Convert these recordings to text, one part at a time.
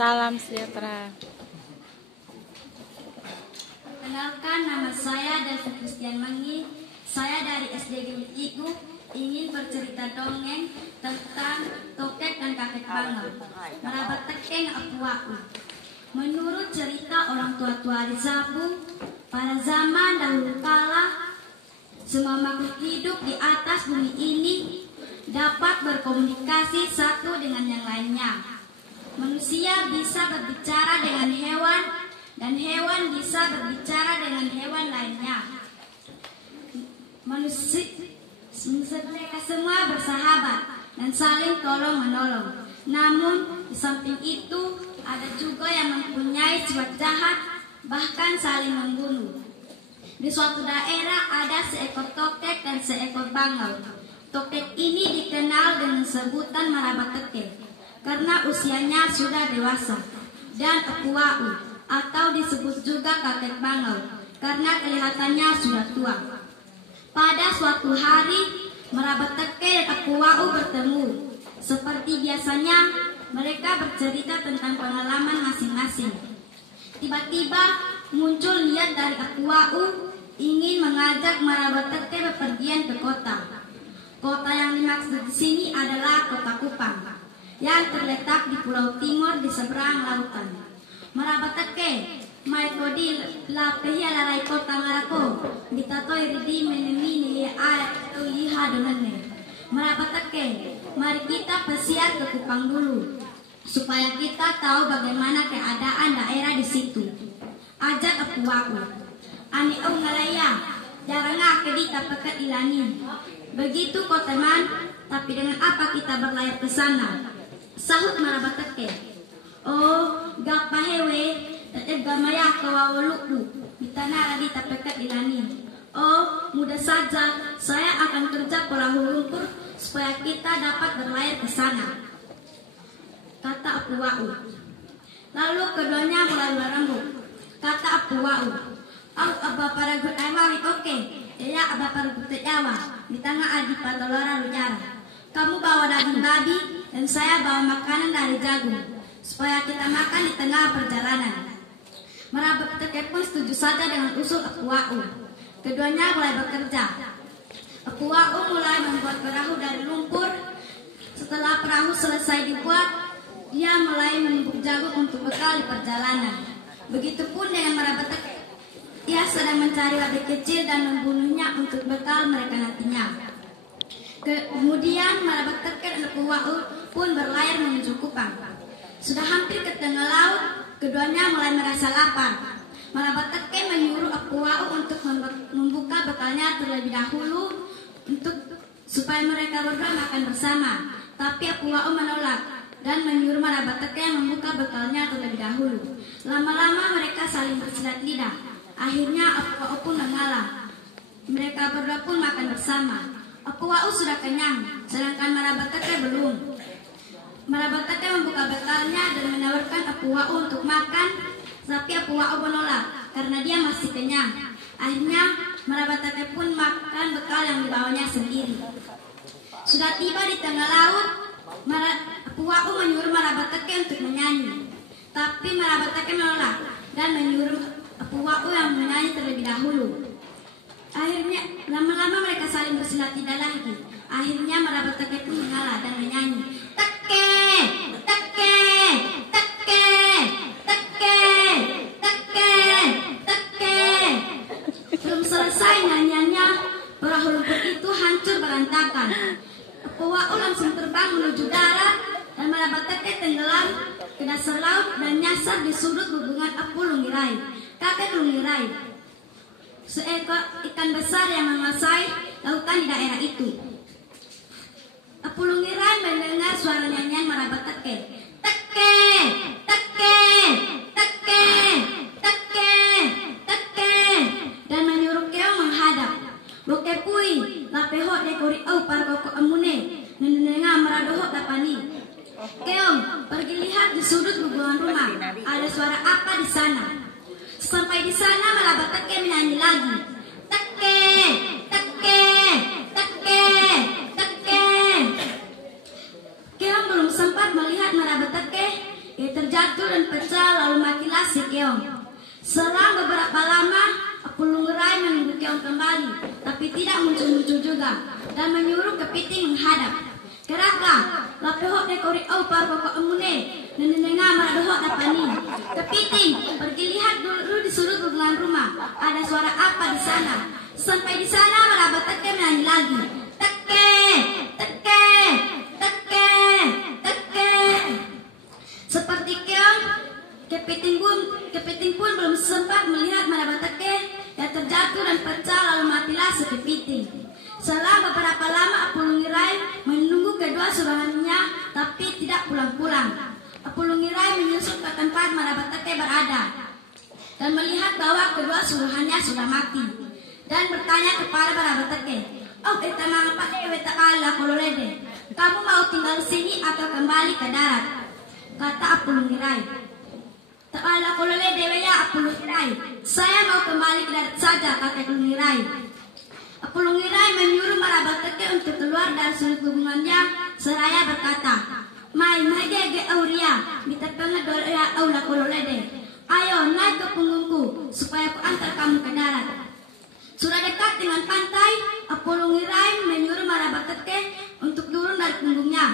Salam sejahtera. Kenalkan, nama saya Delvi Christian Mangi. Saya dari SD Gemit Igu ingin bercerita dongeng tentang tokek dan kakek bangau. Merabat tekeng akuaku. Menurut cerita orang tua-tua di Zabu, pada zaman dahulu kala, semua makhluk hidup di atas bumi ini dapat berkomunikasi satu dengan yang lainnya. Manusia bisa berbicara dengan hewan, dan hewan bisa berbicara dengan hewan lainnya. Mereka semua bersahabat dan saling tolong-menolong. Namun, di samping itu, ada juga yang mempunyai sifat jahat, bahkan saling membunuh. Di suatu daerah ada seekor tokek dan seekor bangau. Tokek ini dikenal dengan sebutan marabat teke karena usianya sudah dewasa, dan akuau atau disebut juga kakek bangau karena kelihatannya sudah tua. Pada suatu hari, merabat teke dan akuau bertemu. Seperti biasanya, mereka bercerita tentang pengalaman masing-masing. Tiba-tiba muncul niat dari akuau ingin mengajak merabat teke bepergian ke kota. Kota yang dimaksud di sini adalah kota Kupang, yang terletak di Pulau Timur di seberang lautan. Merabat teke, mai kodi la pehia larai kota ngarako, bitato iridi menemini ayat tu liha donane. Merabat teke, mari kita pesiar ke Kupang dulu, supaya kita tahu bagaimana keadaan daerah di situ. Ajak akuaku. Ani om ngalaya, jarang kedita pekat ilani. Begitu kau teman, tapi dengan apa kita berlayar ke sana? Sahut merabat teke. Oh, gapa hewe, tetep gamaya kawawalukku, bitana radita pekat ilani. Oh, mudah saja, saya akan kerja perahu lumpur supaya kita dapat berlayar ke sana, kata akuau. Lalu keduanya mulai berembuk. Kata akuau, au aba para gut awawi oke, ya aba para gut yawa, di tengah adi patolora rujara. Kamu bawa daging babi dan saya bawa makanan dari jagung, supaya kita makan di tengah perjalanan. Merabat teke pun setuju saja dengan usul akuau. Keduanya mulai bekerja. Akuau mulai membuat perahu dari lumpur. Setelah perahu selesai dibuat, dia mulai menumbuk jagung untuk bekal di perjalanan. Begitupun dengan merabat teke. Dia sedang mencari babi kecil dan membunuhnya untuk bekal mereka nantinya. Kemudian merabat teke dan akuau pun berlayar menuju Kupang. Sudah hampir ke tengah laut, keduanya mulai merasa lapar. Merabat teke menyuruh akuau untuk membuka bekalnya terlebih dahulu supaya mereka berdua makan bersama. Tapi akuau menolak dan menyuruh merabat teke membuka bekalnya terlebih dahulu. Lama-lama mereka saling bersilat lidah. Akhirnya akuau pun mengalah. Mereka berdua pun makan bersama. Akuau sudah kenyang, sedangkan merabat teke belum. Merabat teke membuka bekalnya dan menawarkan akuau untuk makan, tapi akuau menolak karena dia masih kenyang. Akhirnya merabat teke pun makan bekal yang dibawanya sendiri. Sudah tiba di tengah laut, akuau menyuruh merabat teke untuk menyanyi, tapi merabat teke menolak dan menyuruh akuau yang menyanyi terlebih dahulu. Akhirnya lama-lama mereka saling bersilat lidah lagi. Akhirnya merabat teke pun mengalah dan menyanyi, teke, teke, teke, teke, teke, teke. Belum selesai nyanyiannya, perahu lumpur itu hancur berantakan. Akuau langsung terbang menuju darat dan merabat teke tenggelam ke dasar laut dan nyasar di sudut hubungan Apu Lungirai, kakek Lungirai, seekor ikan besar yang menguasai lautan di daerah itu. Apu Lungirai mendengar suara nyanyian merabat teke, teke, teke, teke, teke, teke, dan menyuruh keong menghadap. Bokepui, lapeho dekori au parkoko amune, nenenga meradoho tapani. Keong, pergi lihat di sudut hubungan rumah, ada suara apa di sana? Sampai di sana merabat teke menyanyi lagi, teke, teke, teke, teke. Keong belum sempat melihat merabat teke, ia terjatuh dan pecah lalu matilah si keong. Selang beberapa lama, Apulung Ngerai menunggu keong kembali, tapi tidak muncul-muncul juga, dan menyuruh kepiting menghadap. Geraklah, lapohok dekori au par pokok emune, nenenenga maradohok dapani. Kepiting, pergi lihat dulu di sudut hubungan rumah, ada suara apa di sana. Sampai di sana merabat teke menyanyi lagi. Teke, teke, teke, teke. Seperti keong, kepiting pun belum sempat melihat merabat teke yang terjatuh dan pecah lalu matilah si kepiting. Selang beberapa lama Apulung Ngerai menunggu kedua suruhannya tapi tidak pulang-pulang. Apulung Ngerai menyusup ke tempat merabat teke berada dan melihat bahwa kedua suruhannya sudah mati, dan bertanya kepada merabat teke, "Oh, kita mengapa weta kala kololede? Kamu mau tinggal di sini atau kembali ke darat?" Kata Apulung Ngerai. "Takala kololede ya Apulung Ngerai. Saya mau kembali ke darat saja," kata Apulung Ngerai. Apulung Ngerai menyuruh merabat teke untuk keluar dari sudut hubungannya seraya berkata, "Mai gege auria, minta tengah doa aula kololede. Ayo naik ke punggungku supaya aku antar kamu ke darat." Sudah dekat dengan pantai, Apulung Ngerai menyuruh merabat teke untuk turun dari punggungnya.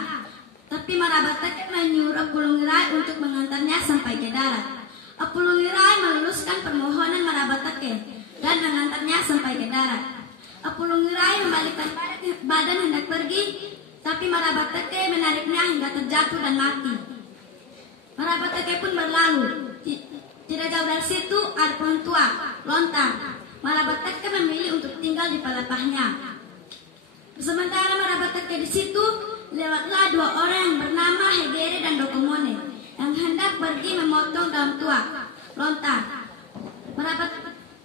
Tapi merabat teke menyuruh Apulung Ngerai untuk mengantarnya sampai ke darat. Apulung Ngerai meluluskan permohonan merabat teke dan mengantarnya sampai ke darat. Apulung Ngerai membalikkan badan hendak pergi, tapi merabat teke menariknya hingga terjatuh dan mati. Merabat teke pun berlalu. Tidak jauh dari situ ada pohon tua, lontar. Merabat teke memilih untuk tinggal di pelepahnya. Sementara merabat teke di situ, lewatlah dua orang yang bernama Hegere dan Dokomone yang hendak pergi memotong daun tua, lontar.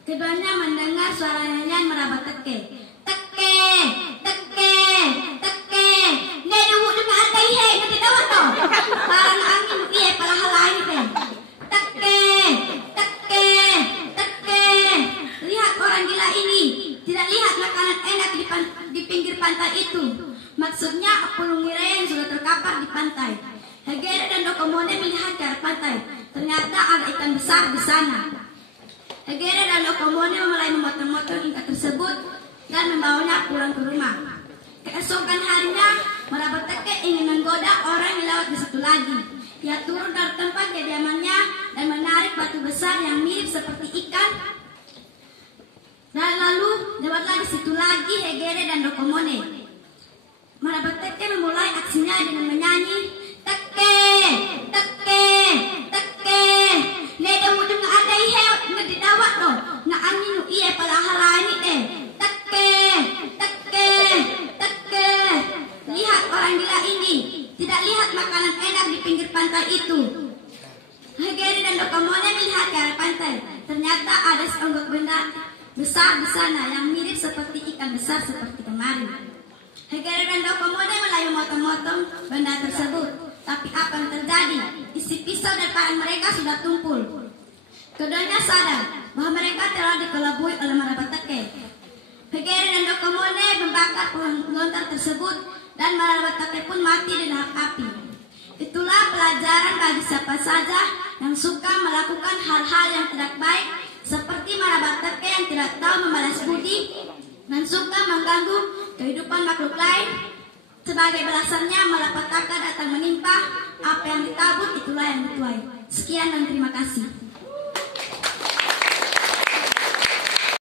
Keduanya mendengar suara nyanyian merabat teke. Teke, teke, teke. Nedu dengan ada ihe, nanti dawan to. Parang angin iye pala halai teh. Teke, teke, teke. Lihat orang gila ini. Tidak lihat makanan enak di pinggir pantai itu. Maksudnya Apulung Ngerai yang sudah terkapar di pantai. Hegere dan Dokomone melihat ke arah pantai. Ternyata ada ikan besar di sana. Hegere dan Dokomone mulai memotong-motong ikan tersebut dan membawanya pulang ke rumah. Keesokan harinya, merabat teke ingin menggoda orang yang lewat di situ lagi. Ia turun dari tempat kediamannya dan menarik batu besar yang mirip seperti ikan. Dan lalu lewatlah di situ lagi Hegere dan Dokomone. Merabat teke memulai aksinya dengan menyanyi, "Teke, teke, teke. Neda mudeng ada ihe ngedidawat loh. Na angin iye pala halani deh. Teke, teke, teke." Lihat orang gila ini. Tidak lihat makanan enak di pinggir pantai itu. Hegere dan Dokomone melihat ke arah pantai. Ternyata ada seonggok benda besar di sana yang mirip seperti ikan besar seperti kemarin. Hegere dan Dokomone mulai memotong-motong benda tersebut. Tapi apa yang terjadi? Isi pisau dan tangan mereka sudah tumpul. Keduanya sadar bahwa mereka telah dikelabui oleh merabat teke. Hegere dan Dokomone membakar pohon lontar tersebut dan merabat teke pun mati di lahap api. Itulah pelajaran bagi siapa saja yang suka melakukan hal-hal yang tidak baik, seperti merabat teke yang tidak tahu membalas budi dan suka mengganggu kehidupan makhluk lain. Sebagai balasannya malapetaka datang menimpa, apa yang ditabur itulah yang dituai. Sekian dan terima kasih.